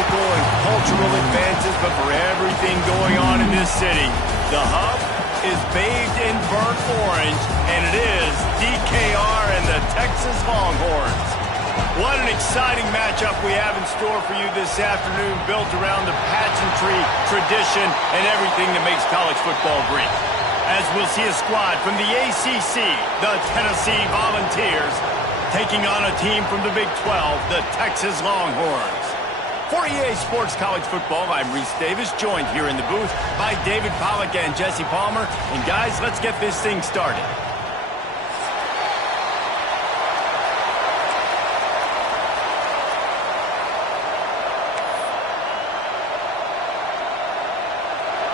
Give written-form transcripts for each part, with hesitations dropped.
technological and cultural advances, but for everything going on in this city, the hub is bathed in burnt orange, and it is DKR and the Texas Longhorns. What an exciting matchup we have in store for you this afternoon, built around the pageantry, tradition, and everything that makes college football great. As we'll see a squad from the ACC, the Tennessee Volunteers, taking on a team from the Big 12, the Texas Longhorns. For EA Sports College Football, I'm Reese Davis, joined here in the booth by David Pollack and Jesse Palmer. And guys, let's get this thing started.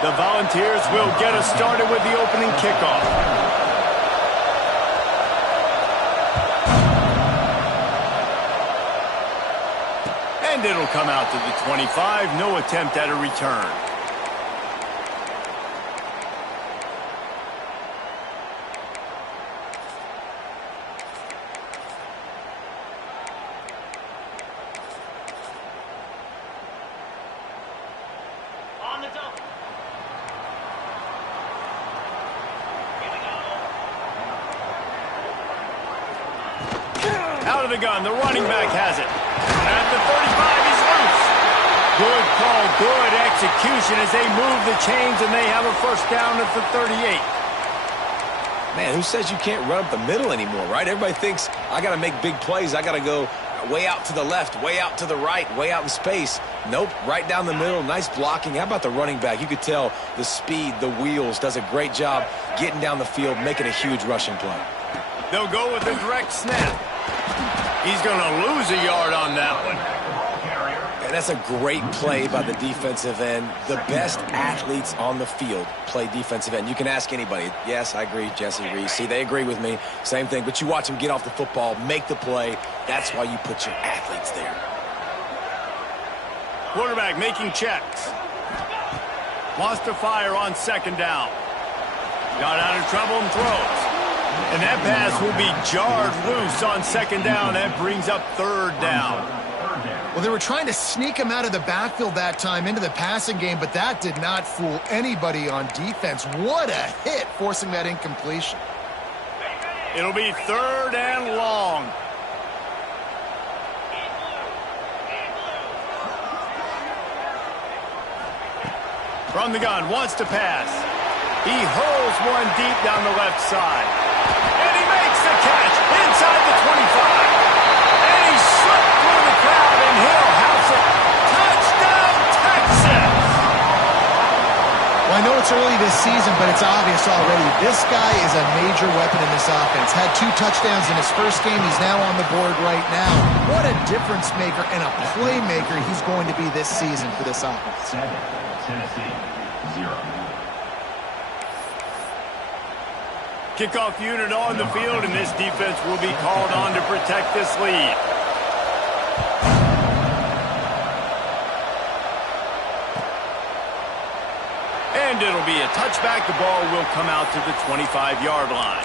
The Volunteers will get us started with the opening kickoff. And it'll come out to the 25. No attempt at a return. On the double. Out of the gun, the running back has it. At the 35, he's loose. Good call, good execution as they move the chains, and they have a first down at the 38. Man, who says you can't run up the middle anymore, right? Everybody thinks, I got to make big plays. I got to go way out to the left, way out to the right, way out in space. Nope, right down the middle, nice blocking. How about the running back? You could tell the speed, the wheels, does a great job getting down the field, making a huge rushing play. They'll go with a direct snap. He's going to lose a yard on that one. And that's a great play by the defensive end. The best athletes on the field play defensive end. You can ask anybody. Yes, I agree, Jesse, Reese. See, they agree with me. Same thing. But you watch them get off the football, make the play. That's why you put your athletes there. Quarterback making checks. Wants to fire on second down. Got out of trouble and throws. And that pass will be jarred loose on second down. That brings up third down. Well, they were trying to sneak him out of the backfield that time into the passing game, but that did not fool anybody on defense. What a hit, forcing that incompletion. It'll be third and long. From the gun, wants to pass. He hurls one deep down the left side. And he makes the catch inside the 25. And he slipped through the crowd, and he'll house it. Touchdown, Texas! Well, I know it's early this season, but it's obvious already. This guy is a major weapon in this offense. Had 2 touchdowns in his first game. He's now on the board right now. What a difference maker and a playmaker he's going to be this season for this offense. Tennessee, 0. Kickoff unit on the field, and this defense will be called on to protect this lead. And it'll be a touchback. The ball will come out to the 25-yard line.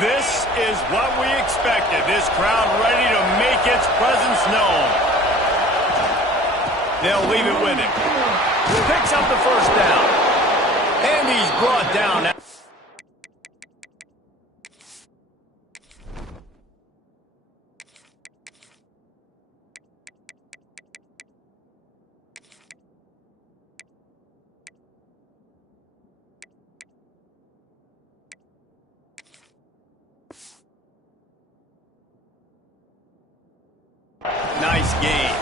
This is what we expected. This crowd ready to make its presence known. They'll leave it with him. Picks up the first down. And he's brought down. Nice game.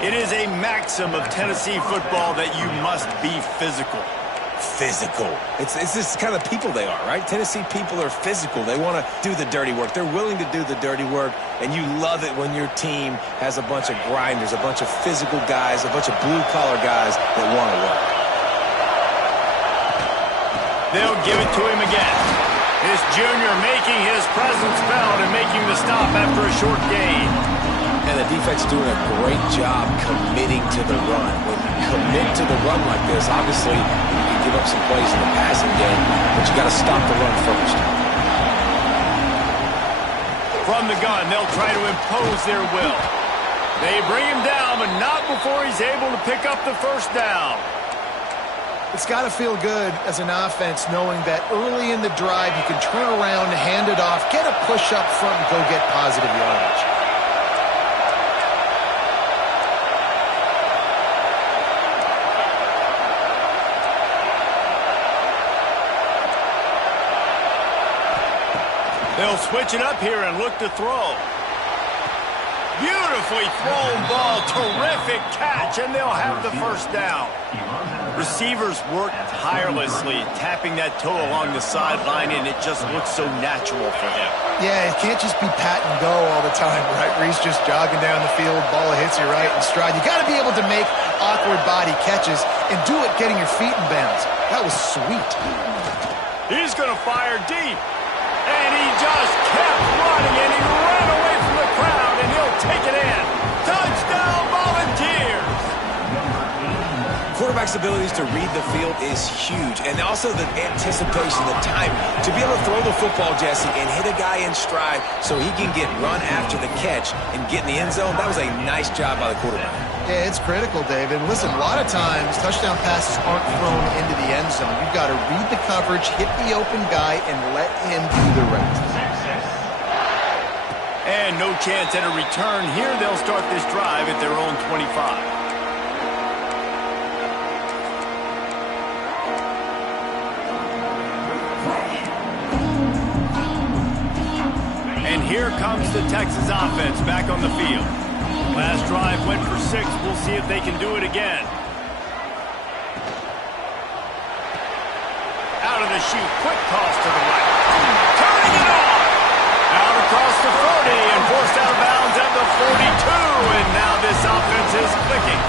It is a maxim of Tennessee football that you must be physical. Physical. It's this kind of people they are, right? Tennessee people are physical. They want to do the dirty work. They're willing to do the dirty work, and you love it when your team has a bunch of grinders, a bunch of physical guys, a bunch of blue-collar guys that want to work. They'll give it to him again. This junior making his presence felt and making the stop after a short gain. And the defense is doing a great job committing to the run. When you commit to the run like this, obviously you can give up some plays in the passing game, but you got to stop the run first. From the gun, they'll try to impose their will. They bring him down, but not before he's able to pick up the first down. It's got to feel good as an offense knowing that early in the drive you can turn around, hand it off, get a push up front, and go get positive yardage. They'll switch it up here and look to throw. Beautifully thrown ball. Terrific catch, and they'll have the first down. Receivers work tirelessly, tapping that toe along the sideline, and it just looks so natural for him. Yeah, it can't just be pat and go all the time, right? Where he's just jogging down the field, ball hits you right in stride. You got to be able to make awkward body catches and do it getting your feet in bounds. That was sweet. He's going to fire deep. And he just kept running, and he ran away from the crowd, and he'll take it in. Touchdown, Volunteers! Quarterback's abilities to read the field is huge, and also the anticipation, the timing. To be able to throw the football, Jesse, and hit a guy in stride so he can get run after the catch and get in the end zone, that was a nice job by the quarterback. Yeah, it's critical, David. Listen, a lot of times touchdown passes aren't thrown into the end zone. You've got to read the coverage, hit the open guy, and let him do the rest. And no chance at a return here. They'll start this drive at their own 25. And here comes the Texas offense back on the field. Last drive went for 6. We'll see if they can do it again. Out of the chute. Quick toss to the right. Turning it on. Out across the 40 and forced out of bounds at the 42. And now this offense is clicking.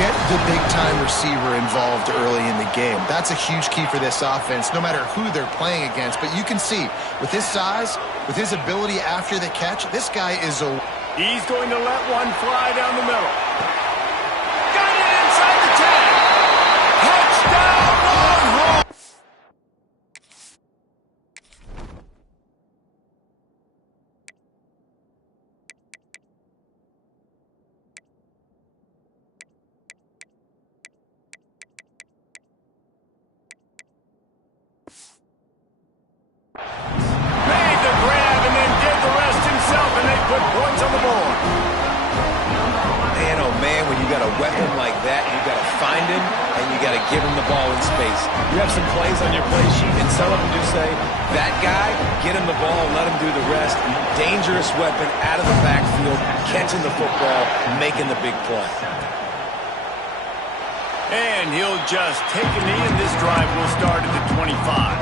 Get the big-time receiver involved early in the game. That's a huge key for this offense, no matter who they're playing against. But you can see, with his size, with his ability after the catch, this guy is a... He's going to let one fly down the middle. Got it inside the 10. Touchdown, Longhorns! Made the grab and then did the rest himself, and they put points on the board. Man, oh man, when you got a weapon like that, you got to find him and you got to give him the ball in space. You have some plays on your play sheet, and some of them just say, that guy, get him the ball, let him do the rest. Dangerous weapon out of the backfield, catching the football, making the big play. And he'll just take a knee, and this drive will start at the 25.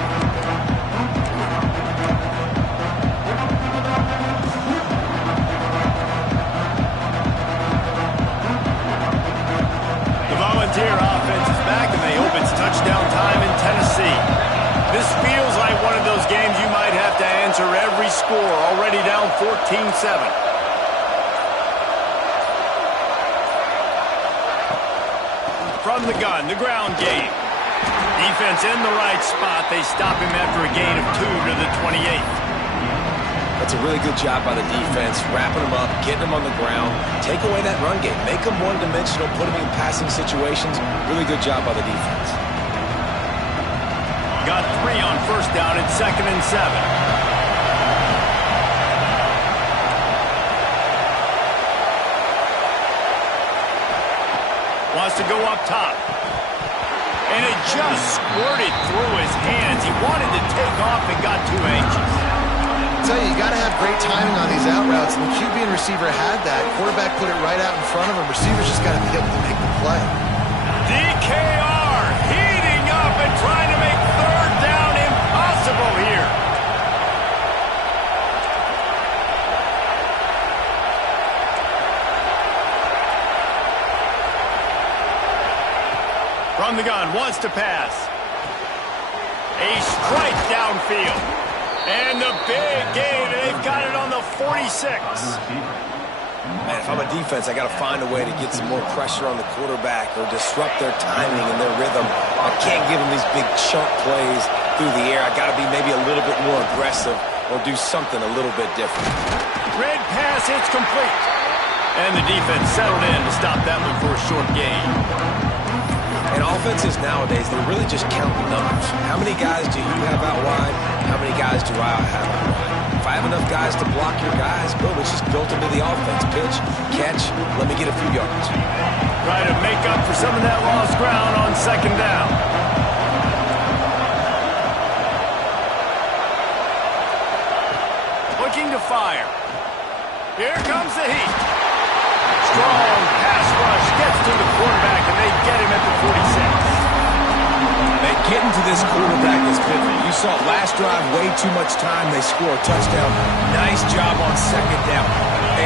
Volunteer offense is back, and they hope it's touchdown time in Tennessee. This feels like one of those games you might have to answer every score, already down 14-7. From the gun, the ground game. Defense in the right spot. They stop him after a gain of 2 to the 28th. That's a really good job by the defense, wrapping them up, getting them on the ground, take away that run game, make them one-dimensional, put them in passing situations. Really good job by the defense. Got 3 on first down at 2nd and 7. Wants to go up top. And it just squirted through his hands. He wanted to take off and got too anxious. I tell you, you got to have great timing on these out routes, and the QB and receiver had that. Quarterback put it right out in front of him. Receivers just got to be able to make the play. DKR heating up and trying to make third down impossible here. From the gun, wants to pass. A strike downfield. And the big gain, they've got it on the 46. Man, if I'm a defense, I got to find a way to get some more pressure on the quarterback or disrupt their timing and their rhythm. I can't give them these big chunk plays through the air. I got to be maybe a little bit more aggressive or do something a little bit different. Red pass, it's complete. And the defense settled in to stop that one for a short gain. And offenses nowadays, they really just count the numbers. How many guys do you have out wide? How many guys do I have out wide? If I have enough guys to block your guys, boom, it's just built into the offense. Pitch, catch, let me get a few yards. Try to make up for some of that lost ground on second down. Looking to fire. Here comes the heat. Strong pass rush gets to the quarterback, and they get him at the 46. Man, getting to this quarterback is pivotal. You saw last drive, way too much time. They score a touchdown. Nice job on second down.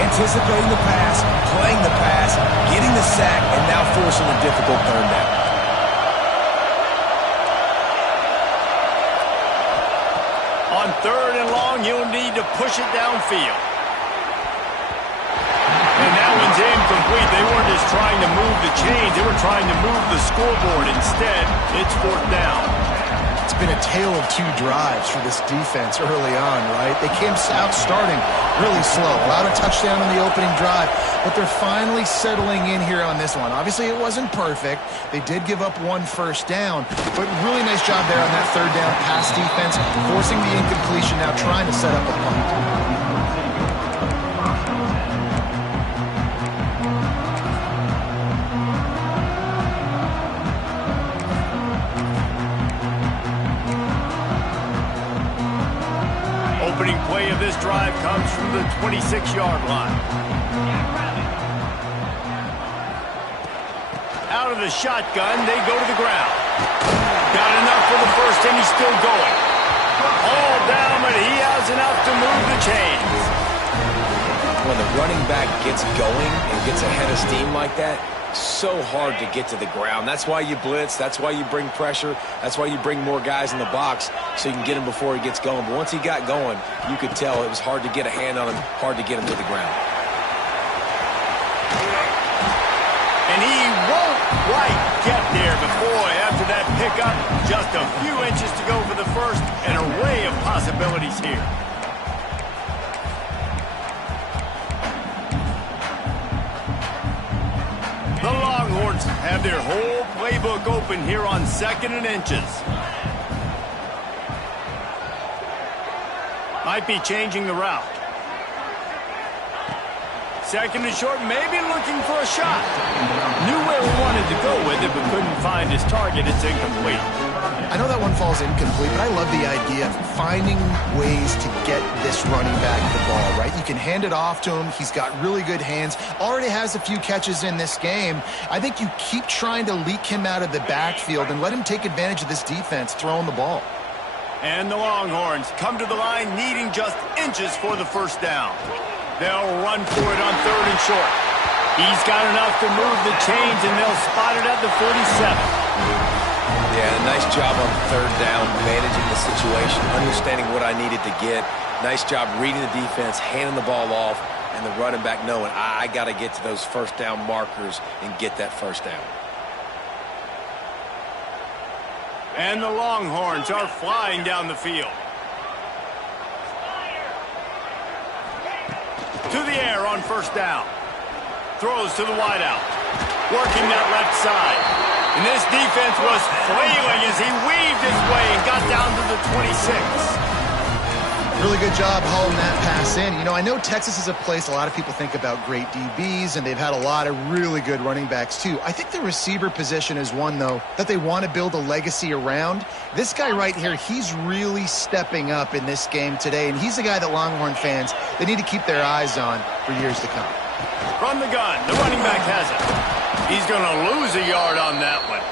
Anticipating the pass, playing the pass, getting the sack, and now forcing a difficult third down. On third and long, you'll need to push it downfield. And that one's incomplete. They weren't just trying to move the chains. They were trying to move the scoreboard. Instead, it's fourth down. It's been a tale of two drives for this defense early on, right? They came out starting really slow. Allowed a touchdown on the opening drive, but they're finally settling in here on this one. Obviously, it wasn't perfect. They did give up one first down, but really nice job there on that third down pass defense, forcing the incompletion, now trying to set up a punt. Opening play of this drive comes from the 26-yard line. Out of the shotgun, they go to the ground. Got enough for the first, and he's still going. All down, but he has enough to move the chains. When the running back gets going and gets a head of steam like that, so hard to get to the ground. That's why you blitz. That's why you bring pressure. That's why you bring more guys in the box so you can get him before he gets going. But once he got going, you could tell it was hard to get a hand on him, hard to get him to the ground. And he won't quite get there. But boy, after that pickup, just a few inches to go for the first. An array of possibilities here. The Longhorns have their whole playbook open here on 2nd and inches. Might be changing the route. 2nd and short, maybe looking for a shot. Knew where he wanted to go with it, but couldn't find his target. It's incomplete. I know that one falls incomplete, but I love the idea of finding ways to get this running back the ball, right? You can hand it off to him. He's got really good hands. Already has a few catches in this game. I think you keep trying to leak him out of the backfield and let him take advantage of this defense throwing the ball. And the Longhorns come to the line needing just inches for the first down. They'll run for it on 3rd and short. He's got enough to move the chains, and they'll spot it at the 47. Yeah, nice job on 3rd down, managing the situation, understanding what I needed to get. Nice job reading the defense, handing the ball off, and the running back knowing I got to get to those first down markers and get that first down. And the Longhorns are flying down the field. To the air on first down. Throws to the wideout. Working that left side. And this defense was flailing as he weaved his way and got down to the 26. Really good job hauling that pass in. You know, I know Texas is a place a lot of people think about great DBs, and they've had a lot of really good running backs too. I think the receiver position is one, though, that they want to build a legacy around. This guy right here, he's really stepping up in this game today, and he's the guy that Longhorn fans, they need to keep their eyes on for years to come. From the gun, the running back has it. He's going to lose a yard on that one.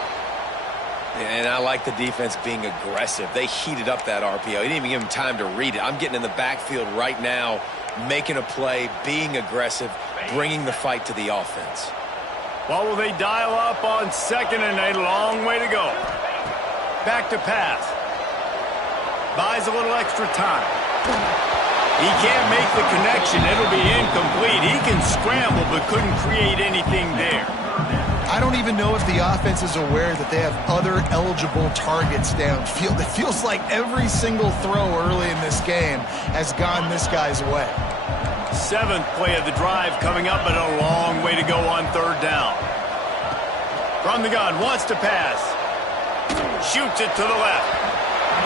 And I like the defense being aggressive. They heated up that RPO. He didn't even give him time to read it. I'm getting in the backfield right now, making a play, being aggressive, bringing the fight to the offense. What will they dial up on 2nd and a long way to go? Back to pass. Buys a little extra time. He can't make the connection. It'll be incomplete. He can scramble but couldn't create anything there. I don't even know if the offense is aware that they have other eligible targets downfield. It feels like every single throw early in this game has gone this guy's way. 7th play of the drive coming up, but a long way to go on 3rd down. From the gun, wants to pass. Shoots it to the left.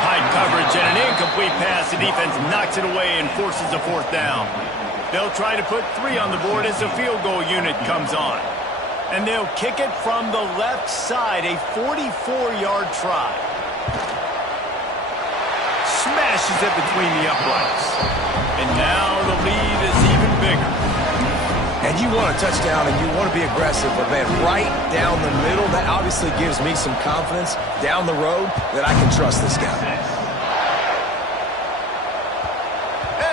High coverage and an incomplete pass. The defense knocks it away and forces a 4th down. They'll try to put 3 on the board as the field goal unit comes on. And they'll kick it from the left side, a 44-yard try. Smashes it between the uprights. And now the lead is even bigger. And you want a touchdown and you want to be aggressive, but man, right down the middle, that obviously gives me some confidence down the road that I can trust this guy.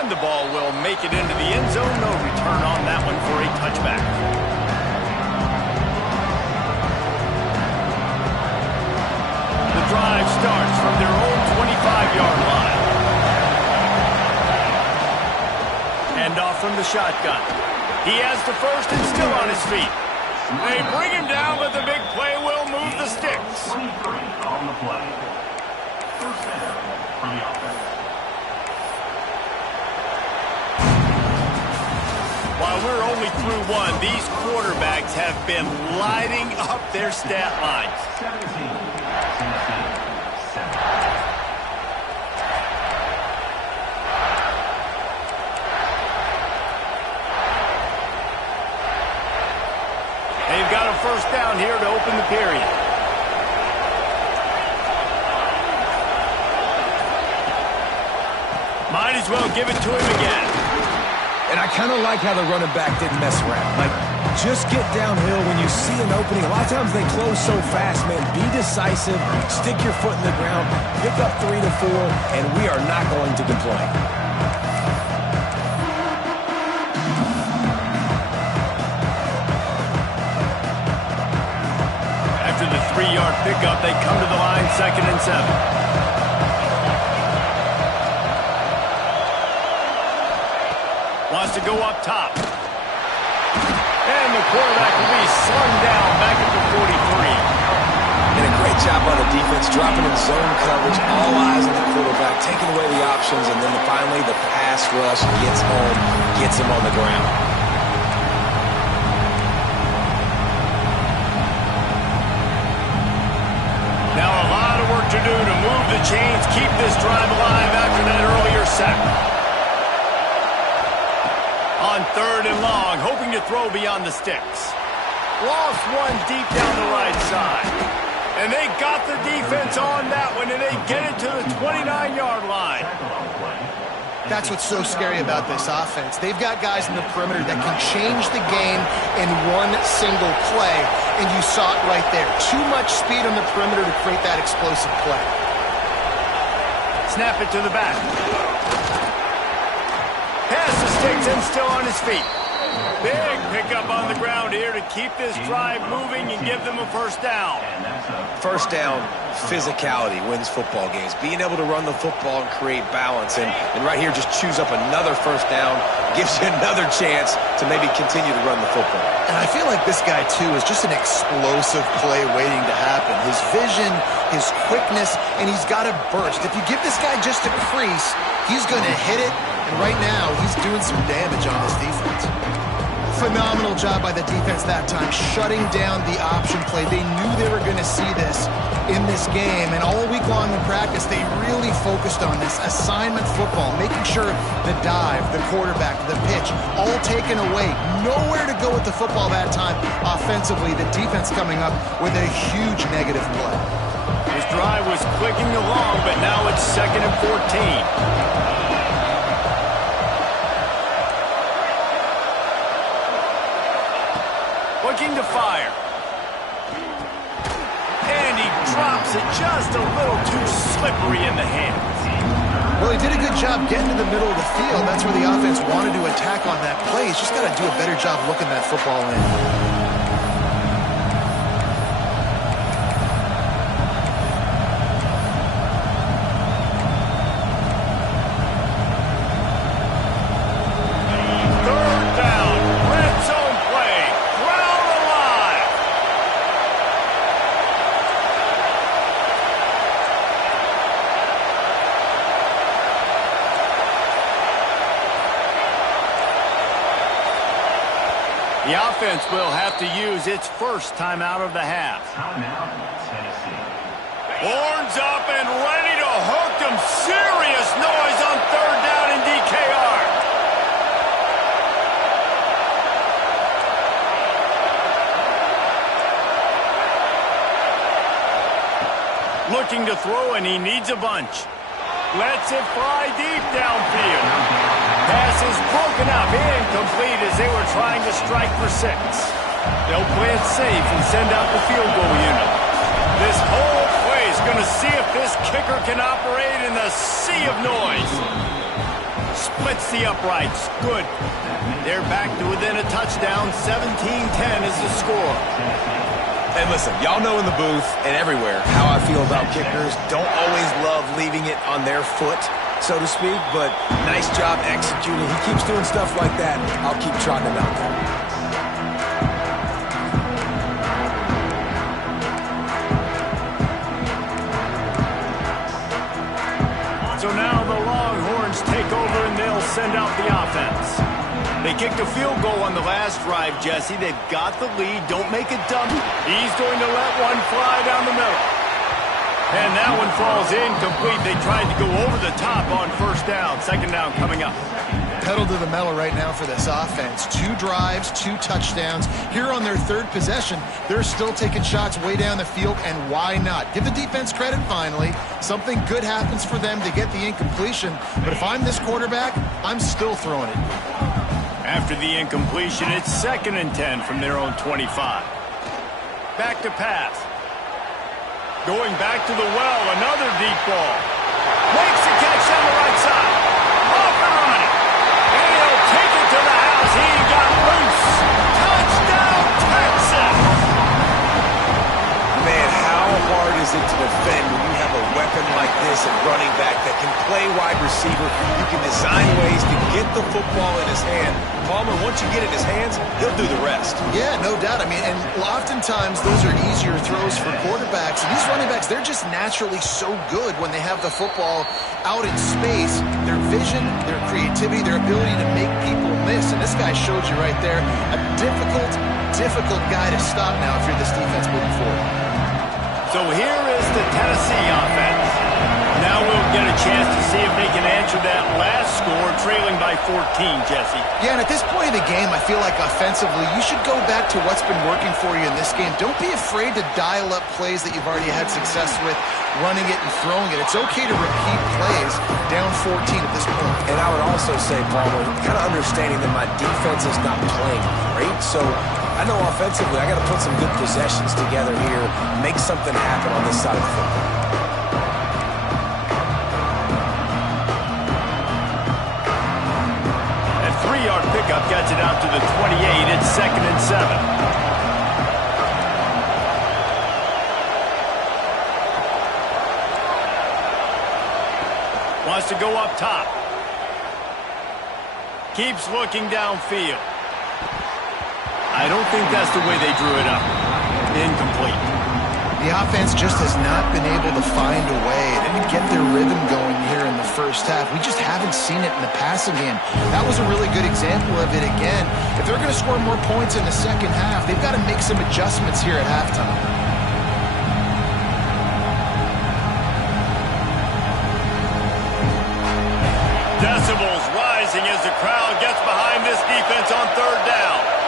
And the ball will make it into the end zone. No return on that one for a touchback. The drive starts from their own 25-yard line. Handoff from the shotgun. He has the first and still on his feet. They bring him down, but the big play will move the sticks. 23 on the play. First down from the offense. While we're only through one, these quarterbacks have been lighting up their stat lines. 17. Tennessee. 7. They've got a first down here to open the period. Might as well give it to him again. And I kind of like how the running back didn't mess around. Like, just get downhill when you see an opening. A lot of times they close so fast, man. Be decisive, stick your foot in the ground, pick up 3 to 4, and we are not going to complain. After the 3-yard pickup, they come to the line, 2nd and 7. Wants to go up top. And the quarterback will be slung down back at the 43. And a great job by the defense, dropping in zone coverage, all eyes on the quarterback, taking away the options, and then finally the pass rush gets home, gets him on the ground. Now a lot of work to do to move the chains, keep this drive alive after that earlier sack. On 3rd and long, hoping to throw beyond the sticks. Lost one deep down the right side. And they got the defense on that one, and they get it to the 29-yard line. That's what's so scary about this offense. They've got guys in the perimeter that can change the game in one single play, and you saw it right there. Too much speed on the perimeter to create that explosive play. Snap it to the back. Pass the sticks and still on his feet. Big pickup on the ground here to keep this drive moving and give them a first down. First down, physicality wins football games. Being able to run the football and create balance. And right here, just choose up another first down, gives you another chance to maybe continue to run the football. And I feel like this guy, too, is just an explosive play waiting to happen. His vision, his quickness, and he's got a burst. If you give this guy just a crease, he's going to hit it. And right now, he's doing some damage on this defense. Phenomenal job by the defense that time, shutting down the option play. They knew they were going to see this in this game, and all week long in practice, they really focused on this assignment football, making sure the dive, the quarterback, the pitch, all taken away. Nowhere to go with the football that time offensively. The defense coming up with a huge negative play. His drive was clicking along, but now it's 2nd and 14. Looking to fire. And he drops it just a little too slippery in the hands. Well, he did a good job getting to the middle of the field. That's where the offense wanted to attack on that play. He's just got to do a better job looking that football in. The offense will have to use its first timeout of the half. Timeout, Tennessee. Horns up and ready to hook them. Serious noise on third down in DKR. Looking to throw, and he needs a bunch. Lets it fly deep downfield. Pass is broken up, incomplete as they were trying to strike for 6. They'll play it safe and send out the field goal unit. This whole play is going to see if this kicker can operate in the sea of noise. Splits the uprights. Good. They're back to within a touchdown. 17-10 is the score. And listen, y'all know in the booth and everywhere how I feel about kickers. Don't always love leaving it on their foot, so to speak, but nice job executing. He keeps doing stuff like that. I'll keep trotting him out there. So now the Longhorns take over and they'll send out the offense. They kicked a field goal on the last drive, Jesse. They've got the lead. Don't make it dumb. He's going to let one fly down the middle. And that one falls incomplete. They tried to go over the top on first down. Second down coming up. Pedal to the metal right now for this offense. 2 drives, 2 touchdowns. Here on their third possession, they're still taking shots way down the field, and why not? Give the defense credit finally. Something good happens for them to get the incompletion, but if I'm this quarterback, I'm still throwing it. After the incompletion, it's 2nd and 10 from their own 25. Back to pass. Going back to the well, another deep ball. Makes the catch down the right side. Off and running. And he'll take it to the house. He got loose. Touchdown, Texas! Man, how hard is it to defend when you have a weapon like this at running back that can play wide receiver? You can design ways to get the football in his hand. Palmer, once you get it in his hands, he'll do the rest. Yeah, no doubt. I mean, and oftentimes those are easier throws for quarterbacks. And these running backs, they're just naturally so good when they have the football out in space. Their vision, their creativity, their ability to make people miss. And this guy showed you right there, a difficult guy to stop now if you're this defense moving forward. So here is the Tennessee offense. Now we'll get a chance to see if they can answer that last score, trailing by 14, Jesse. Yeah, and at this point of the game, I feel like offensively, you should go back to what's been working for you in this game. Don't be afraid to dial up plays that you've already had success with, running it and throwing it. It's okay to repeat plays down 14 at this point. And I would also say, Palmer, kind of understanding that my defense is not playing great, so I know offensively I got to put some good possessions together here, make something happen on this side of the football. That 3-yard pickup gets it out to the 28. It's 2nd and 7. Wants to go up top. Keeps looking downfield. I don't think that's the way they drew it up. Incomplete. The offense just has not been able to find a way to get their rhythm going here in the first half. We just haven't seen it in the passing game. That was a really good example of it again. If they're going to score more points in the second half, they've got to make some adjustments here at halftime. Decibels rising as the crowd gets behind this defense on third down.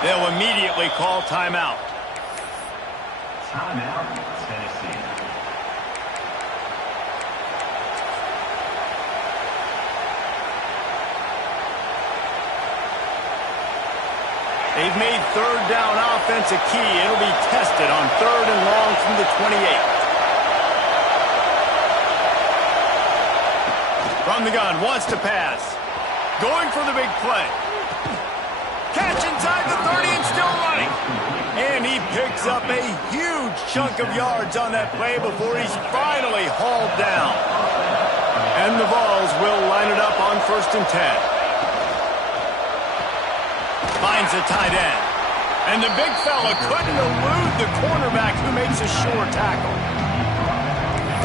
They'll immediately call timeout. Timeout, Tennessee. They've made third down offense a key. It'll be tested on 3rd and long from the 28. From the gun, wants to pass. Going for the big play. Catch inside the 30 and still running. And he picks up a huge chunk of yards on that play before he's finally hauled down. And the Vols will line it up on 1st and 10. Finds a tight end. And the big fella couldn't elude the cornerback who makes a sure tackle.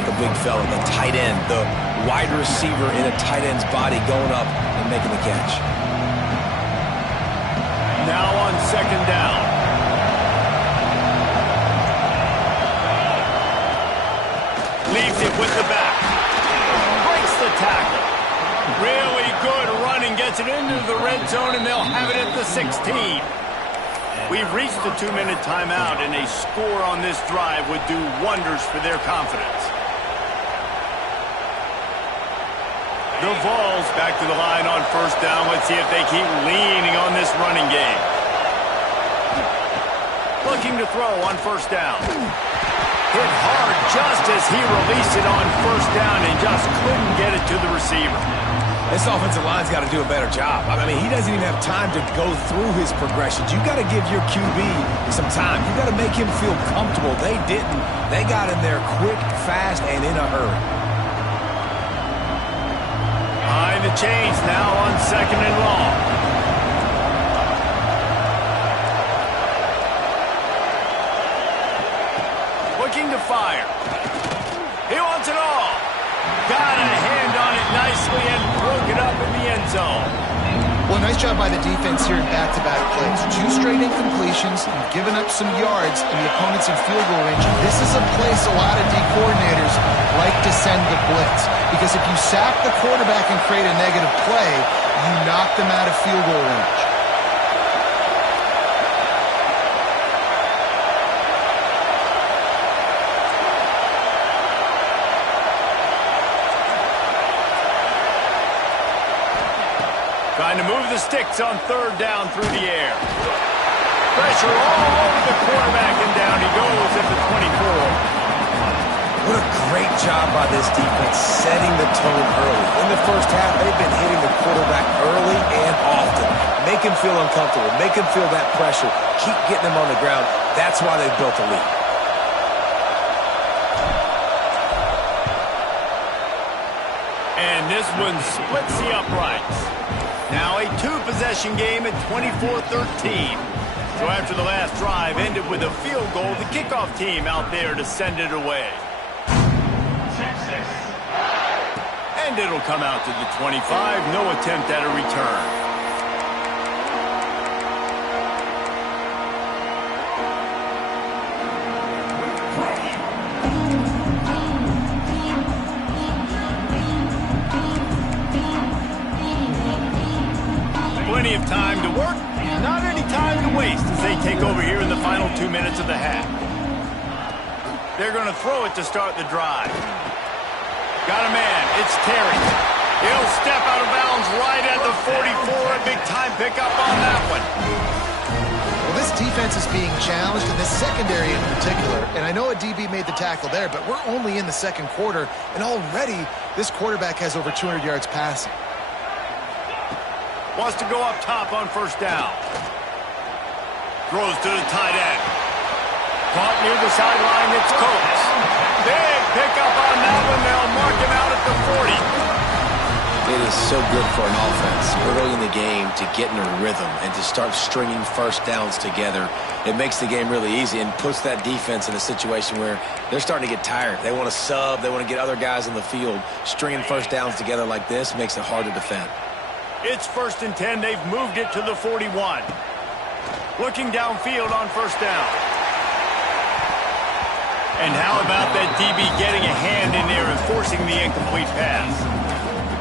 The big fella, the tight end, the wide receiver in a tight end's body going up and making the catch. Now on second down. Leaves it with the back. Breaks the tackle. Really good running. Gets it into the red zone, and they'll have it at the 16. We've reached the 2-minute timeout, and a score on this drive would do wonders for their confidence. The Vols back to the line on first down. Let's see if they keep leaning on this running game. Looking to throw on first down. Hit hard just as he released it on first down and just couldn't get it to the receiver. This offensive line's got to do a better job. I mean, he doesn't even have time to go through his progressions. You got to give your QB some time. You got to make him feel comfortable. They didn't. They got in there quick, fast, and in a hurry. Behind the chains now on second and long. Looking to fire. He wants it all. Got a hand on it nicely and broke it up in the end zone. Well, nice job by the defense here in back-to-back plays. 2 straight incompletions, and giving up some yards in the opponents in field goal range. This is a place a lot of D coordinators like to send the blitz, because if you sack the quarterback and create a negative play, you knock them out of field goal range. Trying to move the sticks on third down through the air. Pressure all over the quarterback, and down he goes at the 24. What a great job by this defense setting the tone early. In the first half, they've been hitting the quarterback early and often. Make him feel uncomfortable. Make him feel that pressure. Keep getting him on the ground. That's why they've built a lead. And this one splits the uprights. Now a 2-possession game at 24-13. So after the last drive ended with a field goal, the kickoff team out there to send it away. And it'll come out to the 25. No attempt at a return. Plenty of time to work, not any time to waste as they take over here in the final 2 minutes of the half. They're going to throw it to start the drive. Got a man, it's Terry. He'll step out of bounds right at the 44, a big time pickup on that one. Well, this defense is being challenged, in this secondary in particular, and I know a DB made the tackle there, but we're only in the second quarter, and already this quarterback has over 200 yards passing. Wants to go up top on first down. Throws to the tight end. Caught near the sideline, it's Coates. Big pickup on that one. They'll mark him out at the 40. It is so good for an offense early in the game to get in a rhythm and to start stringing first downs together. It makes the game really easy and puts that defense in a situation where they're starting to get tired. They want to sub. They want to get other guys in the field. Stringing first downs together like this makes it hard to defend. It's 1st and 10. They've moved it to the 41. Looking downfield on first down. And how about that DB getting a hand in there and forcing the incomplete pass?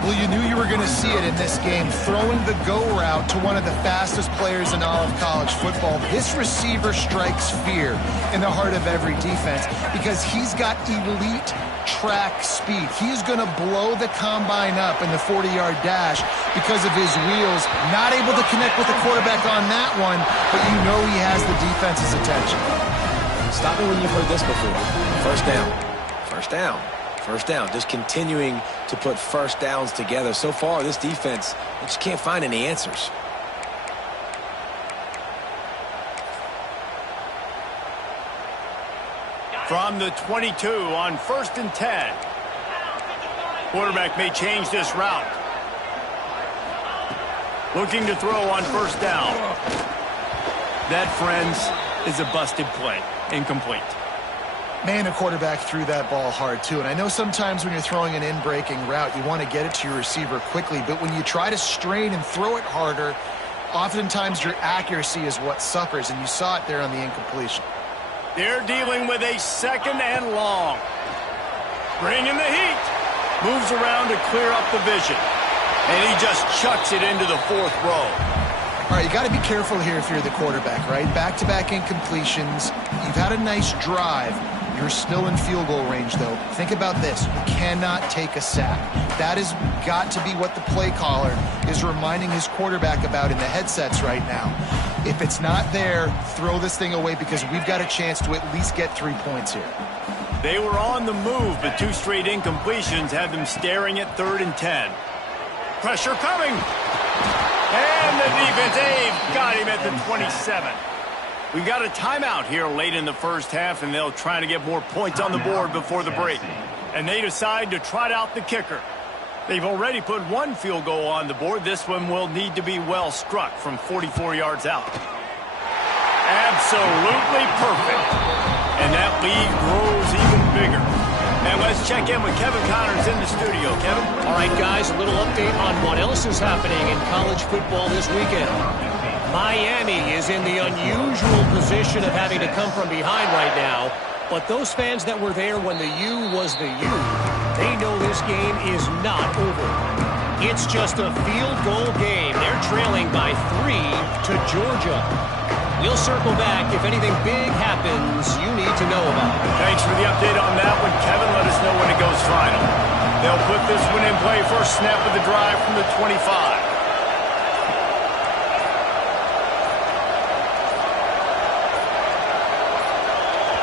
Well, you knew you were going to see it in this game, throwing the go route to one of the fastest players in all of college football. This receiver strikes fear in the heart of every defense because he's got elite track speed. He's going to blow the combine up in the 40-yard dash because of his wheels. Not able to connect with the quarterback on that one, but you know he has the defense's attention. Stop me when you've heard this before. First down. First down. First down. Just continuing to put first downs together. So far, this defense, they just can't find any answers. From the 22 on 1st and 10. Quarterback may change this route. Looking to throw on first down. That, friends, is a busted play. Incomplete. Man, a quarterback threw that ball hard, too. And I know sometimes when you're throwing an in-breaking route, you want to get it to your receiver quickly. But when you try to strain and throw it harder, oftentimes your accuracy is what suffers. And you saw it there on the incompletion. They're dealing with a 2nd and long. Bringing the heat. Moves around to clear up the vision. And he just chucks it into the 4th row. All right, you got to be careful here if you're the quarterback, right? Back-to-back incompletions. You've had a nice drive. You're still in field goal range, though. Think about this. You cannot take a sack. That has got to be what the play caller is reminding his quarterback about in the headsets right now. If it's not there, throw this thing away because we've got a chance to at least get 3 points here. They were on the move, but 2 straight incompletions had them staring at 3rd and 10. Pressure coming. And the defense, they've got him at the 27. We've got a timeout here late in the first half, and they'll try to get more points on the board before the break. And they decide to trot out the kicker. They've already put 1 field goal on the board. This one will need to be well struck from 44 yards out. Absolutely perfect. And that lead grows even bigger. And let's check in with Kevin Connors in the studio. Kevin? All right, guys, a little update on what else is happening in college football this weekend. Miami is in the unusual position of having to come from behind right now. But those fans that were there when the U was the U, they know this game is not over. It's just a field goal game. They're trailing by 3 to Georgia. We'll circle back if anything big happens you need to know about. Thanks for the update on that one, Kevin. Let us know when it goes final. They'll put this one in play. First snap of the drive from the 25.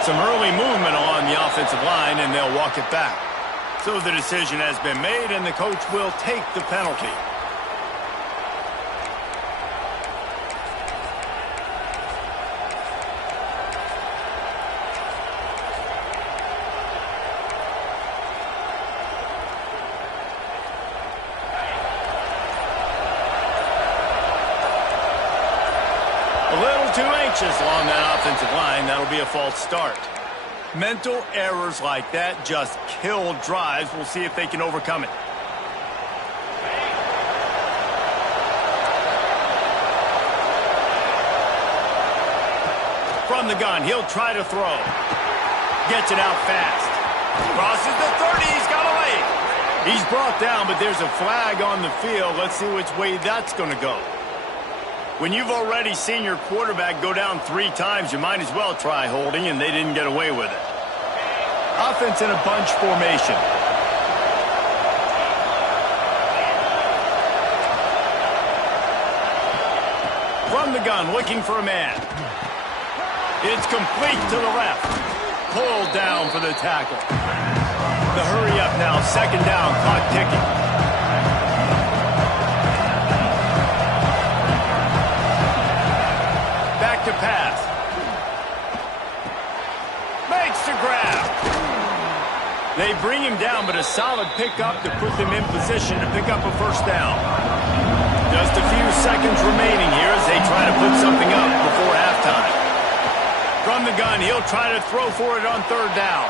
Some early movement along the offensive line, and they'll walk it back. So the decision has been made, and the coach will take the penalty. Too anxious along that offensive line. That'll be a false start. Mental errors like that just kill drives. We'll see if they can overcome it. From the gun, he'll try to throw. Gets it out fast. Crosses the 30. He's got a lane. He's brought down, but there's a flag on the field. Let's see which way that's going to go. When you've already seen your quarterback go down 3 times, you might as well try holding, and they didn't get away with it. Offense in a bunch formation. From the gun, looking for a man. It's complete to the left. Pulled down for the tackle. The hurry up now, 2nd down, clock ticking. To pass. Makes the grab. They bring him down, but a solid pickup to put them in position to pick up a first down. Just a few seconds remaining here as they try to put something up before halftime. From the gun, he'll try to throw for it on 3rd down.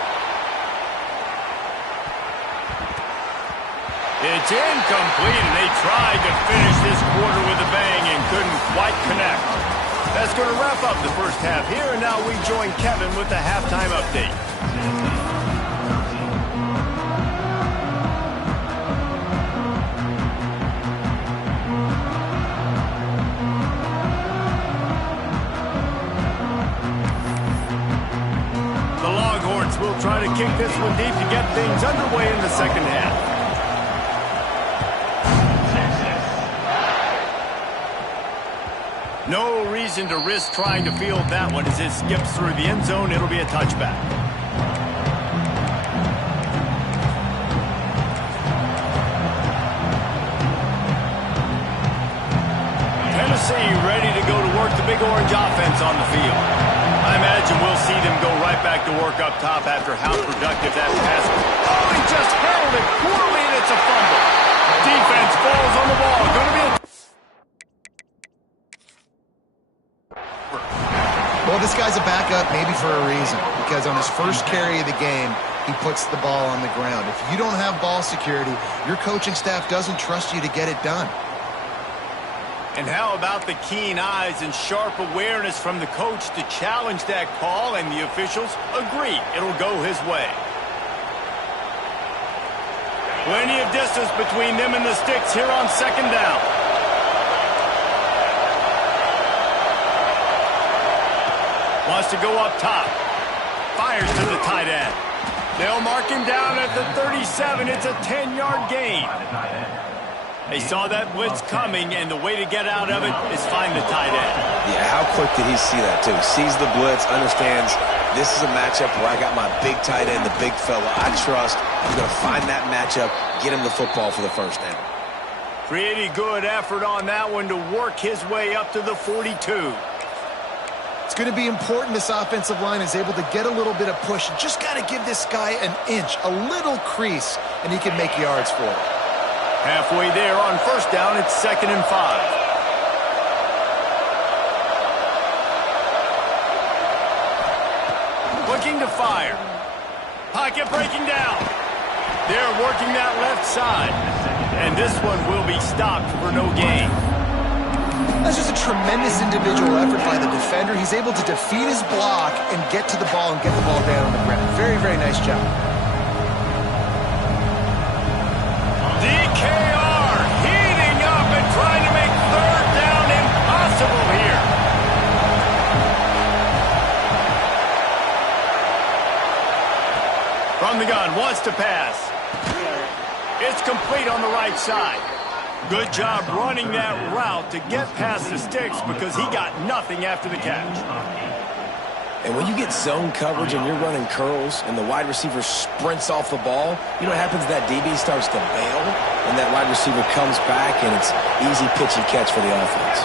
It's incomplete, and they tried to finish this quarter with a bang and couldn't quite connect. That's going to wrap up the first half here, and now we join Kevin with the halftime update. The Longhorns will try to kick this one deep to get things underway in the second half. No reason to risk trying to field that one as it skips through the end zone. It'll be a touchback. Tennessee ready to go to work the Big Orange offense on the field. I imagine we'll see them go right back to work up top after how productive that pass was. Oh, he just handled it poorly, and it's a fumble. Defense falls on the ball. Going to be a Well, this guy's a backup maybe for a reason, because on his first carry of the game, he puts the ball on the ground. If you don't have ball security, your coaching staff doesn't trust you to get it done. And how about the keen eyes and sharp awareness from the coach to challenge that call, and the officials agree it'll go his way. Plenty of distance between them and the sticks here on second down. Wants to go up top. Fires to the tight end. They'll mark him down at the 37. It's a 10-yard gain. They saw that blitz coming, and the way to get out of it is find the tight end. Yeah, how quick did he see that, too? Sees the blitz, understands this is a matchup where I got my big tight end, the big fella I trust. I'm going to find that matchup, get him the football for the first down. Pretty good effort on that one to work his way up to the 42. It's going to be important this offensive line is able to get a little bit of push. Just got to give this guy an inch, a little crease, and he can make yards for it. Halfway there on first down, it's 2nd and 5. Looking to fire. Pocket breaking down. They're working that left side. And this one will be stopped for no gain. That's just a tremendous individual effort by the defender. He's able to defeat his block and get to the ball and get the ball down on the ground. Very, very nice job. DKR heating up and trying to make third down impossible here. From the gun, wants to pass. It's complete on the right side. Good job running that route to get past the sticks because he got nothing after the catch. And when you get zone coverage and you're running curls and the wide receiver sprints off the ball, you know what happens? That DB starts to bail, and that wide receiver comes back, and it's easy pitch and catch for the offense.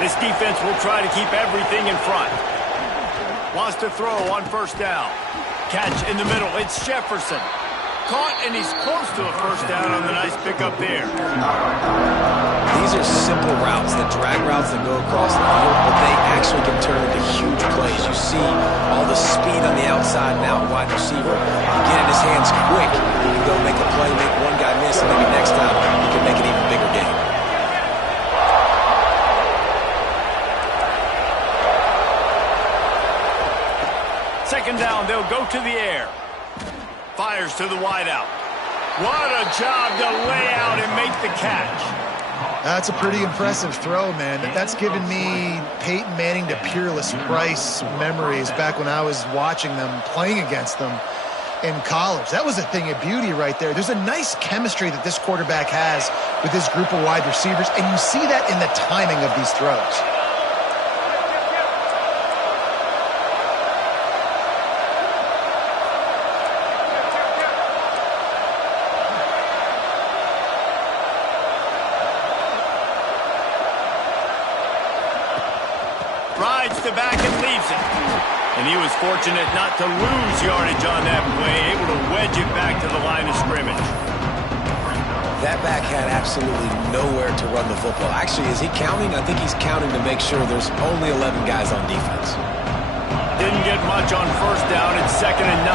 This defense will try to keep everything in front. Wants to throw on first down. Catch in the middle. It's Jefferson. Caught, and he's close to a first down on the nice pickup there. These are simple routes, the drag routes that go across the field, but they actually can turn into huge plays. You see all the speed on the outside now, wide receiver. Get in his hands quick. You can go make a play, make one guy miss, and maybe next time you can make an even bigger game. Second down, they'll go to the air. Fires to the wideout. What a job to lay out and make the catch. That's a pretty impressive throw, man. That's given me Peyton Manning to Peerless Price memories back when I was watching them, playing against them in college. That was a thing of beauty right there. There's a nice chemistry that this quarterback has with his group of wide receivers, and you see that in the timing of these throws. Rides the back and leaves it. And he was fortunate not to lose yardage on that play, able to wedge it back to the line of scrimmage. That back had absolutely nowhere to run the football. Actually, is he counting? I think he's counting to make sure there's only 11 guys on defense. Didn't get much on first down. It's 2nd and 9.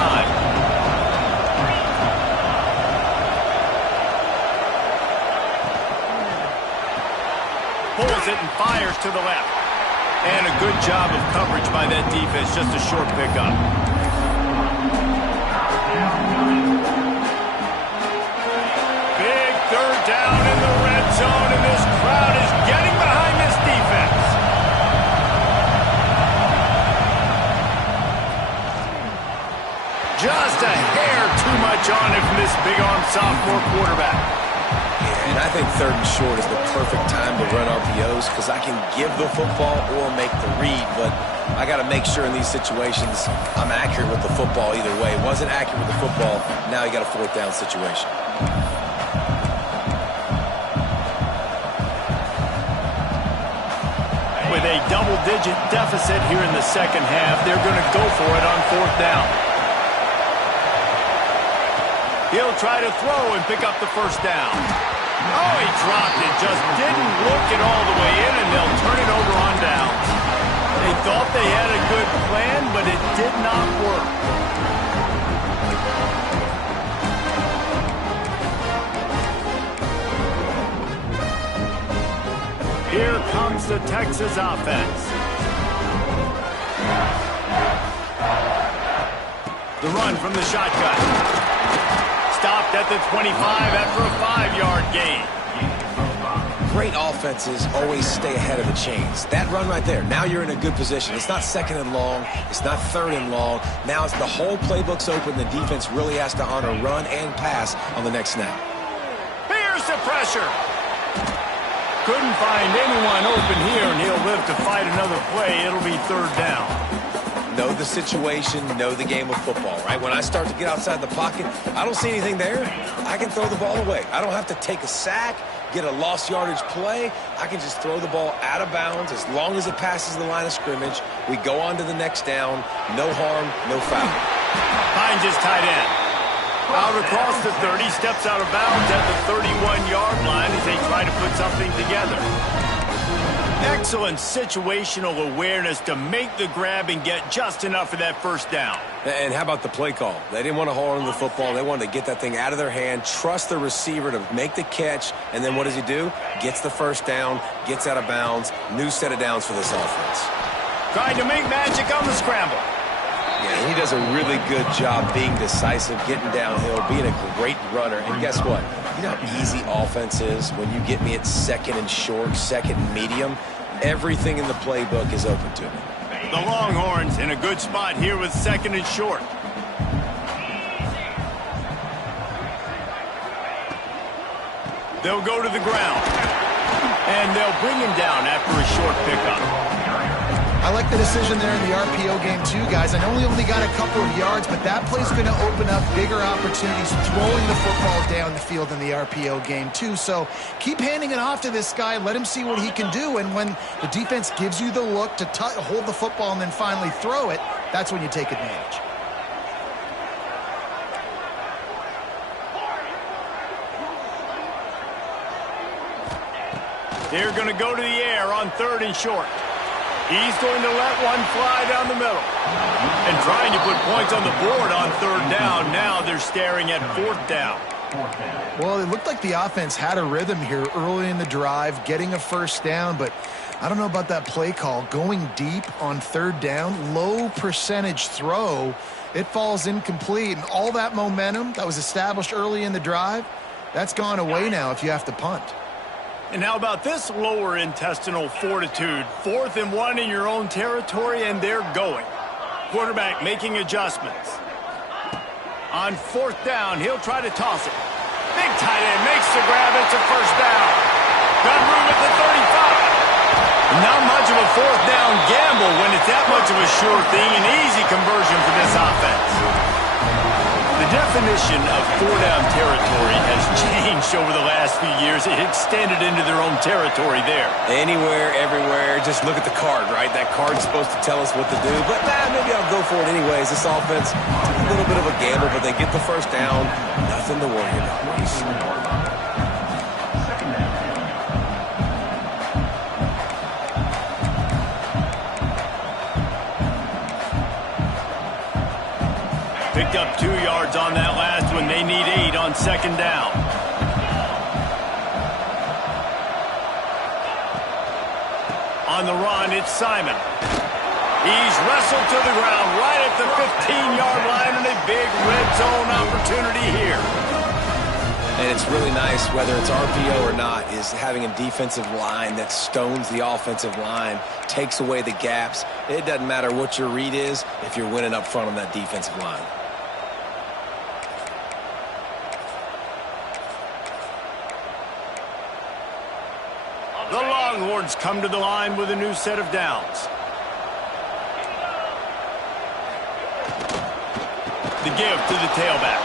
Pulls it and fires to the left. And a good job of coverage by that defense. Just a short pickup. Big third down in the red zone, and this crowd is getting behind this defense. Just a hair too much on it from this big-arm sophomore quarterback. And I think 3rd and short is the perfect time to run RPOs because I can give the football or make the read, but I got to make sure in these situations I'm accurate with the football either way. Wasn't accurate with the football, now you got a 4th down situation. With a double-digit deficit here in the second half, they're going to go for it on 4th down. He'll try to throw and pick up the first down. Oh, he dropped it. Just didn't look it all the way in, and they'll turn it over on down. They thought they had a good plan, but it did not work. Here comes the Texas offense. The run from the shotgun. Stopped at the 25 after a 5-yard gain. Great offenses always stay ahead of the chains. That run right there, now you're in a good position. It's not second and long. It's not third and long. Now it's the whole playbook's open. The defense really has to honor run and pass on the next snap. Here's the pressure. Couldn't find anyone open here, and he'll live to fight another play. It'll be third down. Know the situation, know the game of football, right? When I start to get outside the pocket, I don't see anything there. I can throw the ball away. I don't have to take a sack, get a lost yardage play. I can just throw the ball out of bounds as long as it passes the line of scrimmage. We go on to the next down. No harm, no foul. Finds his tight end. Out across the 30, steps out of bounds at the 31-yard line as they try to put something together. Excellent situational awareness to make the grab and get just enough for that first down. And how about the play call? They didn't want to hold on to the football. They wanted to get that thing out of their hand, trust the receiver to make the catch, and then what does he do? Gets the first down, gets out of bounds. New set of downs for this offense. Trying to make magic on the scramble. Yeah, he does a really good job being decisive, getting downhill, being a great runner. And guess what? You know how easy offense is when you get me at second and short, second and medium? Everything in the playbook is open to me. The Longhorns in a good spot here with second and short. They'll go to the ground. And they'll bring him down after a short pickup. I like the decision there in the RPO game too, guys. I know he only got a couple of yards, but that play's going to open up bigger opportunities throwing the football down the field in the RPO game too. So keep handing it off to this guy. Let him see what he can do. And when the defense gives you the look to hold the football and then finally throw it, that's when you take advantage. They're going to go to the air on third and short. He's going to let one fly down the middle. And trying to put points on the board on third down. Now they're staring at fourth down. Well, it looked like the offense had a rhythm here early in the drive, getting a first down, but I don't know about that play call. Going deep on third down, low percentage throw, it falls incomplete. And all that momentum that was established early in the drive, that's gone away now if you have to punt. And how about this lower intestinal fortitude? 4th and 1 in your own territory, and they're going. Quarterback making adjustments. On fourth down, he'll try to toss it. Big tight end makes the grab. It's a first down. Got room at the 35. Not much of a fourth down gamble when it's that much of a sure thing. An easy conversion for this offense. The definition of four-down territory has changed over the last few years. It extended into their own territory there. Anywhere, everywhere, just look at the card, right? That card's supposed to tell us what to do, but maybe I'll go for it anyways. This offense, a little bit of a gamble, but they get the first down. Nothing to worry about. Picked up 2 yards on that last one. They need 8 on second down. On the run, it's Simon. He's wrestled to the ground right at the 15-yard line, and a big red zone opportunity here. And it's really nice, whether it's RPO or not, is having a defensive line that stones the offensive line, takes away the gaps. It doesn't matter what your read is if you're winning up front on that defensive line. The Longhorns come to the line with a new set of downs. The give to the tailback.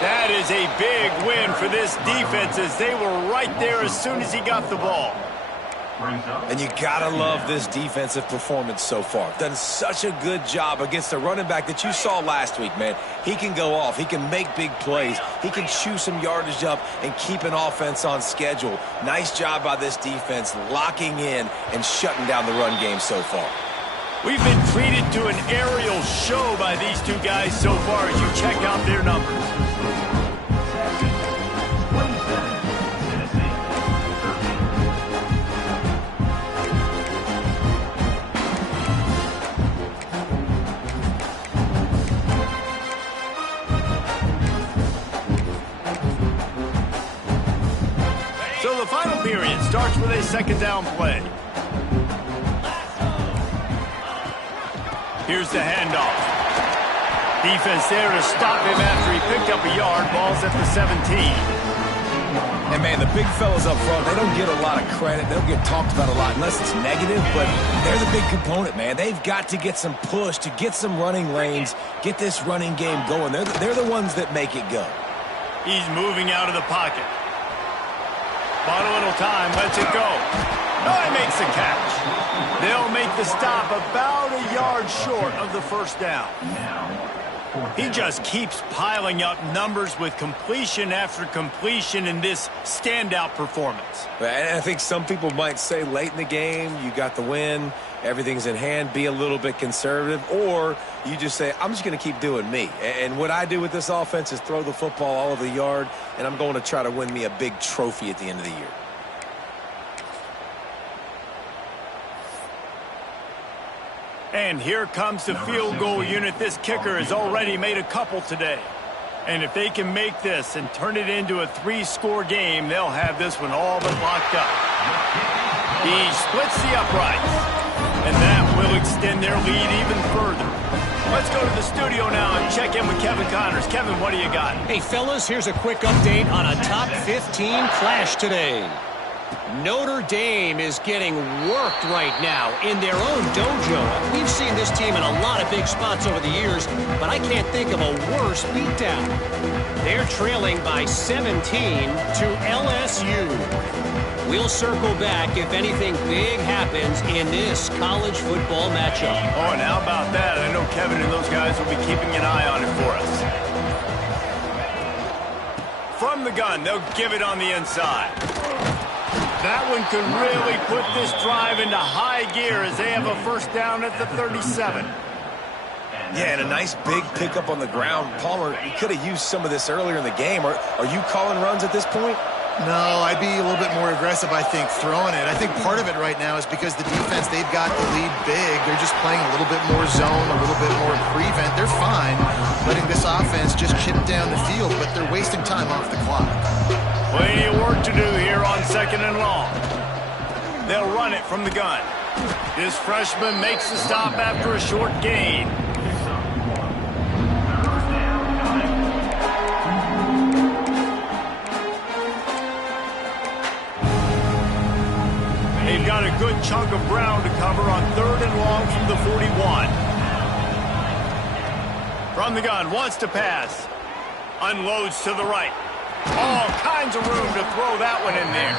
That is a big win for this defense as they were right there as soon as he got the ball. Brings up. And you gotta love this defensive performance so far. Done such a good job against the running back that you saw last week, man. He can go off. He can make big plays. He can chew some yardage up and keep an offense on schedule. Nice job by this defense locking in and shutting down the run game so far. We've been treated to an aerial show by these two guys so far as you check out their numbers. So the final period starts with a second down play. Here's the handoff. Defense there to stop him after he picked up a yard. Ball's at the 17. And, man, the big fellas up front, they don't get a lot of credit. They don't get talked about a lot unless it's negative, but they're the big component, man. They've got to get some push, to get some running lanes, get this running game going. They're the ones that make it go. He's moving out of the pocket. Bought a little time, lets it go. Oh, he makes the catch. They'll make the stop about a yard short of the first down. He just keeps piling up numbers with completion after completion in this standout performance. And I think some people might say late in the game, you got the win, everything's in hand, be a little bit conservative, or you just say, I'm just going to keep doing me. And what I do with this offense is throw the football all over the yard, and I'm going to try to win me a big trophy at the end of the year. And here comes the field goal unit. This kicker has already made a couple today. And if they can make this and turn it into a 3-score game, they'll have this one all but locked up. He splits the uprights. And that will extend their lead even further. Let's go to the studio now and check in with Kevin Connors. Kevin, what do you got? Hey, fellas, here's a quick update on a top 15 clash today. Notre Dame is getting worked right now in their own dojo. We've seen this team in a lot of big spots over the years, but I can't think of a worse beatdown. They're trailing by 17 to LSU. We'll circle back if anything big happens in this college football matchup. Oh, and how about that? I know Kevin and those guys will be keeping an eye on it for us. From the gun, they'll give it on the inside. That one could really put this drive into high gear as they have a first down at the 37. Yeah, and a nice big pickup on the ground. Palmer, he could have used some of this earlier in the game. Are you calling runs at this point? No, I'd be a little bit more aggressive, I think, throwing it. I think part of it right now is because the defense, they've got the lead big. They're just playing a little bit more zone, a little bit more prevent. They're fine letting this offense just chip down the field, but they're wasting time off the clock. Plenty of work to do here on second and long. They'll run it from the gun. This freshman makes the stop after a short gain. They've got a good chunk of ground to cover on third and long from the 41. From the gun, wants to pass. Unloads to the right. All kinds of room to throw that one in there.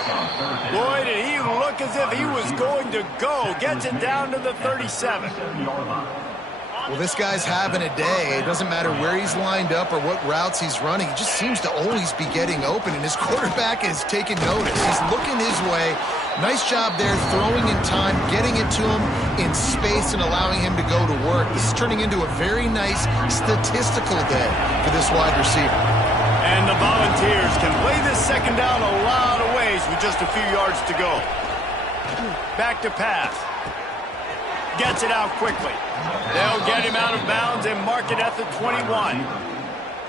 Boy, did he look as if he was going to go. Gets it down to the 37. Well, this guy's having a day. It doesn't matter where he's lined up or what routes he's running. He just seems to always be getting open, and his quarterback is taking notice. He's looking his way. Nice job there, throwing in time, getting it to him in space and allowing him to go to work. This is turning into a very nice statistical day for this wide receiver. And the Volunteers can play this second down a lot of ways with just a few yards to go. Back to pass. Gets it out quickly. They'll get him out of bounds and mark it at the 21.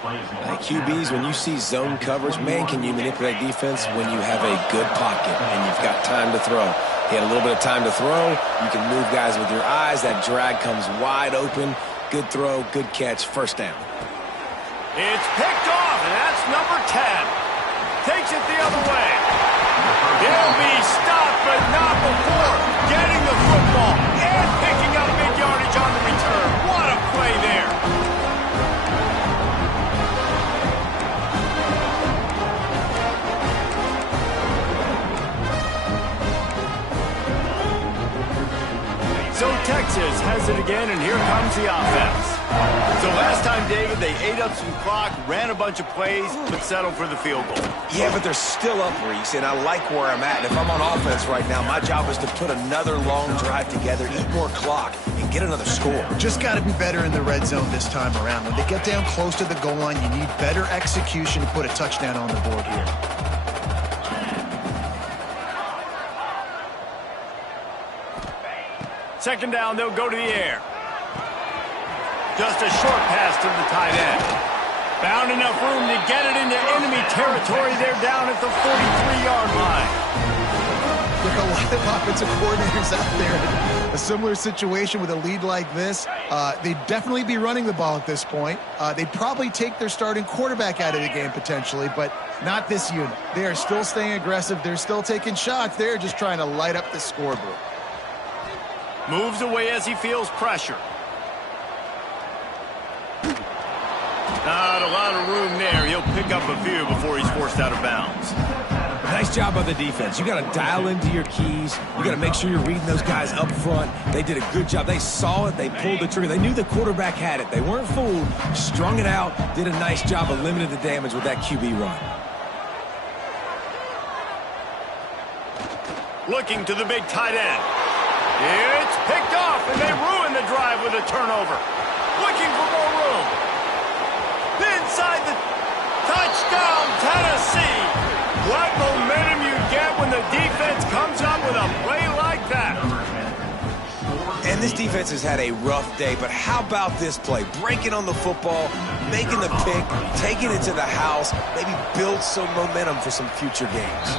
QBs, when you see zone coverage, man, can you manipulate defense when you have a good pocket and you've got time to throw. He had a little bit of time to throw. You can move guys with your eyes. That drag comes wide open. Good throw, good catch, first down. It's picked off, and that's number 10. Takes it the other way. He'll be stopped, but not before getting the football and picking up big yardage on the return. What a play there. defense has it again, and here comes the offense. So last time, David, they ate up some clock, ran a bunch of plays, but settled for the field goal. Yeah, but they're still up, Reese, and I like where I'm at. If I'm on offense right now, my job is to put another long drive together, eat more clock, and get another score. Just got to be better in the red zone this time around. When they get down close to the goal line, you need better execution to put a touchdown on the board here. Second down, they'll go to the air. Just a short pass to the tight end. Found enough room to get it into enemy territory. They're down at the 43-yard line. With a lot of offensive coordinators out there in a similar situation with a lead like this, they'd definitely be running the ball at this point. They'd probably take their starting quarterback out of the game potentially, but not this unit. They are still staying aggressive. They're still taking shots. They're just trying to light up the scoreboard. Moves away as he feels pressure. Not a lot of room there. He'll pick up a few before he's forced out of bounds. Nice job by the defense. You got to dial into your keys. You got to make sure you're reading those guys up front. They did a good job. They saw it. They pulled the trigger. They knew the quarterback had it. They weren't fooled. Strung it out. Did a nice job of limiting the damage with that QB run. Looking to the big tight end. It's picked off, and they ruin the drive with a turnover. Looking for more room. Inside the touchdown, Tennessee. What momentum you get when the defense comes up with a play like that. And this defense has had a rough day, but how about this play? Breaking on the football, making the pick, taking it to the house, maybe build some momentum for some future games.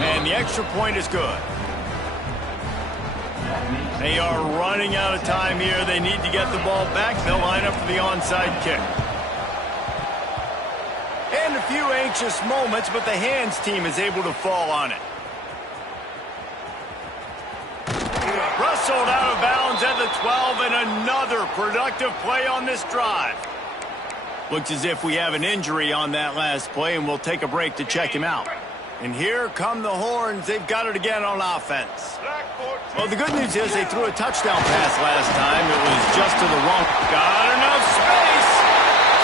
And the extra point is good. They are running out of time here. They need to get the ball back. They'll line up for the onside kick. And a few anxious moments, but the hands team is able to fall on it. Wrestled out of bounds at the 12, and another productive play on this drive. Looks as if we have an injury on that last play, and we'll take a break to check him out. And here come the horns. They've got it again on offense. Well, the good news is they threw a touchdown pass last time. It was just to the wrong. Got enough space.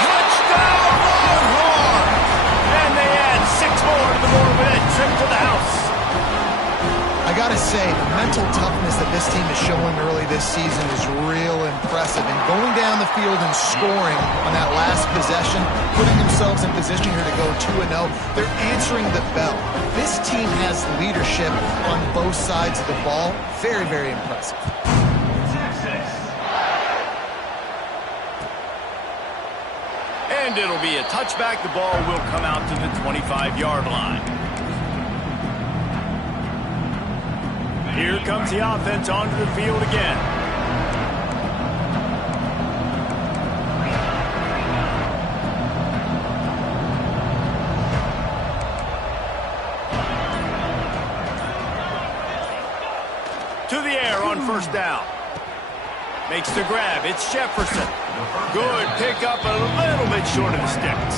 Touchdown, Longhorn! And they add 6 more to the board with that trip to the house. I gotta say, the mental toughness that this team is showing early this season is real impressive. And going down the field and scoring on that last possession, putting themselves in position here to go 2-0, they're answering the bell. This team has leadership on both sides of the ball. Very, very impressive. And it'll be a touchback. The ball will come out to the 25-yard line. Here comes the offense onto the field again. To the air on first down. Makes the grab. It's Jefferson. Good pickup, a little bit short of the sticks.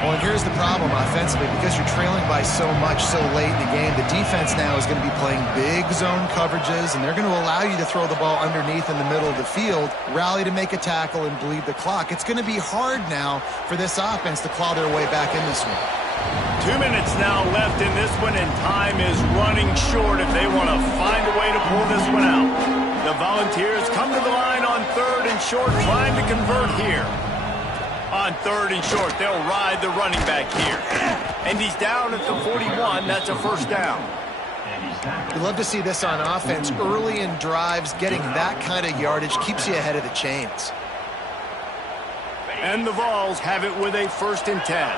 Well, and here's the problem offensively. Because you're trailing by so much so late in the game, the defense now is going to be playing big zone coverages, and they're going to allow you to throw the ball underneath in the middle of the field, rally to make a tackle, and bleed the clock. It's going to be hard now for this offense to claw their way back in this one. 2 minutes now left in this one, and time is running short if they want to find a way to pull this one out. The Volunteers come to the line on 3rd and short, trying to convert here. On 3rd and short, they'll ride the running back here. And he's down at the 41. That's a first down. You love to see this on offense. Early in drives, getting that kind of yardage keeps you ahead of the chains. And the Vols have it with a 1st and 10.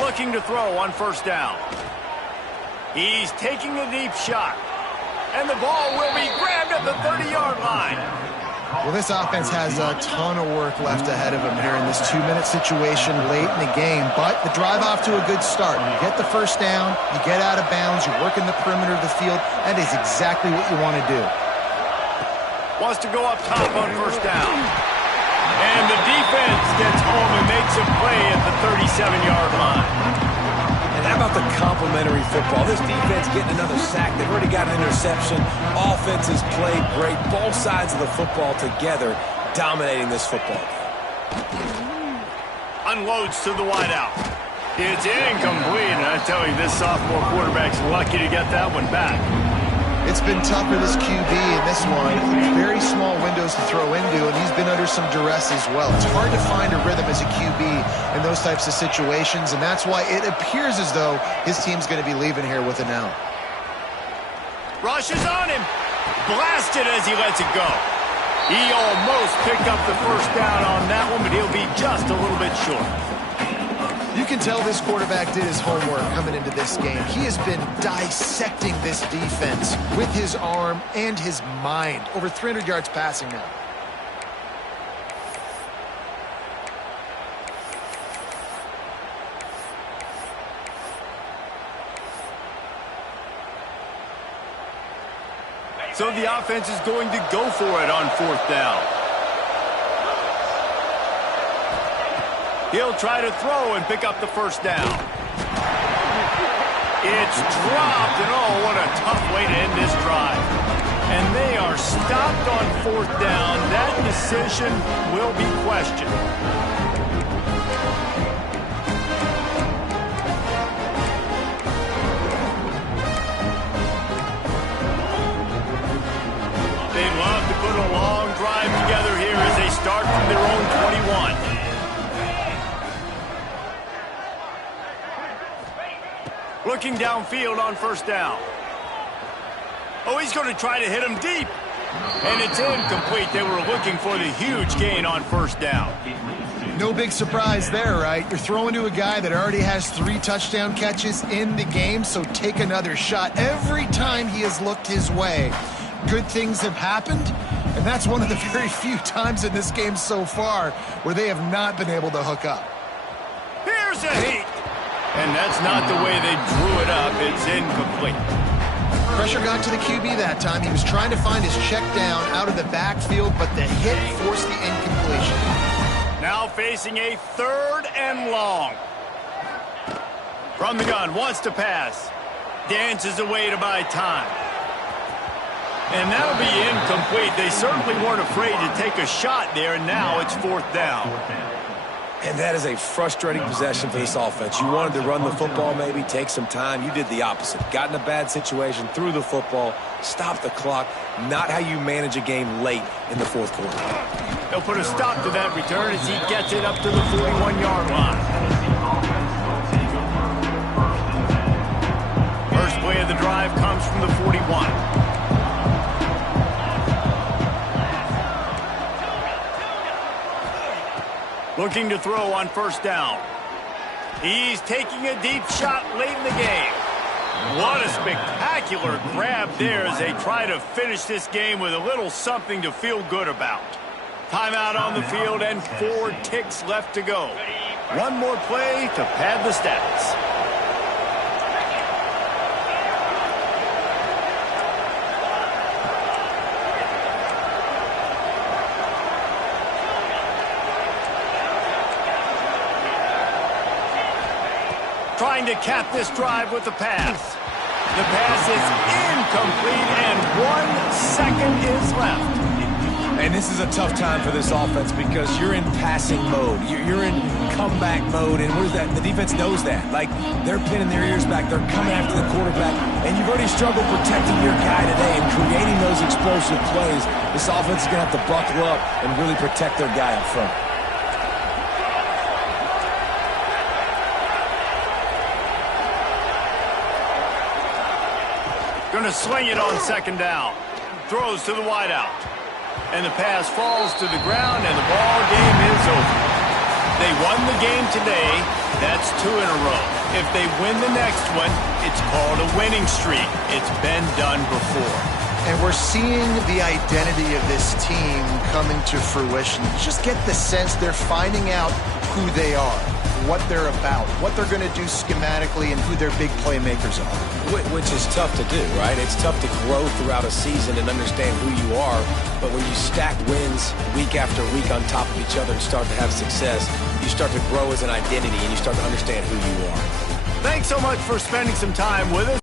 Looking to throw on first down. He's taking a deep shot. And the ball will be grabbed at the 30-yard line. Well, this offense has a ton of work left ahead of them here in this 2-minute situation late in the game. But the drive off to a good start. You get the first down, you get out of bounds, you're working the perimeter of the field. That is exactly what you want to do. Wants to go up top on first down. And the defense gets home and makes a play at the 37-yard line. And how about the complimentary football? This defense getting another sack. They've already got an interception. Offense has played great. Both sides of the football together dominating this football game. Unloads to the wideout. It's incomplete, and I tell you, this sophomore quarterback's lucky to get that one back. It's been tough for this QB in this one. Very small windows to throw into, and he's been under some duress as well. It's hard to find a rhythm as a QB in those types of situations, and that's why it appears as though his team's going to be leaving here with an out. Rushes on him. Blasted as he lets it go. He almost picked up the first down on that one, but he'll be just a little bit short. You can tell this quarterback did his homework coming into this game. He has been dissecting this defense with his arm and his mind. Over 300 yards passing now. So the offense is going to go for it on fourth down. He'll try to throw and pick up the first down. It's dropped, and oh, what a tough way to end this drive. And they are stopped on fourth down. That decision will be questioned. They love to put a long drive together here as they start from their own 21. Looking downfield on first down. Oh, he's going to try to hit him deep. And it's incomplete. They were looking for the huge gain on first down. No big surprise there, right? You're throwing to a guy that already has 3 touchdown catches in the game, so take another shot. Every time he has looked his way, good things have happened, and that's one of the very few times in this game so far where they have not been able to hook up. Here's a hit. And that's not the way they drew it up. It's incomplete. Pressure got to the QB that time. He was trying to find his check down out of the backfield, but the hit forced the incompletion. Now facing a 3rd and long. From the gun, wants to pass. Dances away to buy time. And that'll be incomplete. They certainly weren't afraid to take a shot there, and now it's 4th down. And that is a frustrating possession for this offense. You wanted to run the football, maybe take some time. You did the opposite. Got in a bad situation, threw the football, stopped the clock. Not how you manage a game late in the 4th quarter. They'll put a stop to that return as he gets it up to the 41-yard line. First play of the drive comes from the 41. Looking to throw on first down. He's taking a deep shot late in the game. What a spectacular grab there as they try to finish this game with a little something to feel good about. Timeout on the field and 4 ticks left to go. One more play to pad the stats. Trying to cap this drive with the pass. The pass is incomplete, and 1 second is left. And this is a tough time for this offense because you're in passing mode. You're in comeback mode, and what is that? The defense knows that. Like, they're pinning their ears back. They're coming after the quarterback, and you've already struggled protecting your guy today and creating those explosive plays. This offense is going to have to buckle up and really protect their guy up front. Going to sling it on second down. Throws to the wideout. And the pass falls to the ground, and the ball game is over. They won the game today. That's 2 in a row. If they win the next one, it's called a winning streak. It's been done before. And we're seeing the identity of this team coming to fruition. You just get the sense they're finding out who they are, what they're about, what they're going to do schematically, and who their big playmakers are. Which is tough to do, right? It's tough to grow throughout a season and understand who you are. But when you stack wins week after week on top of each other and start to have success, you start to grow as an identity and you start to understand who you are. Thanks so much for spending some time with us.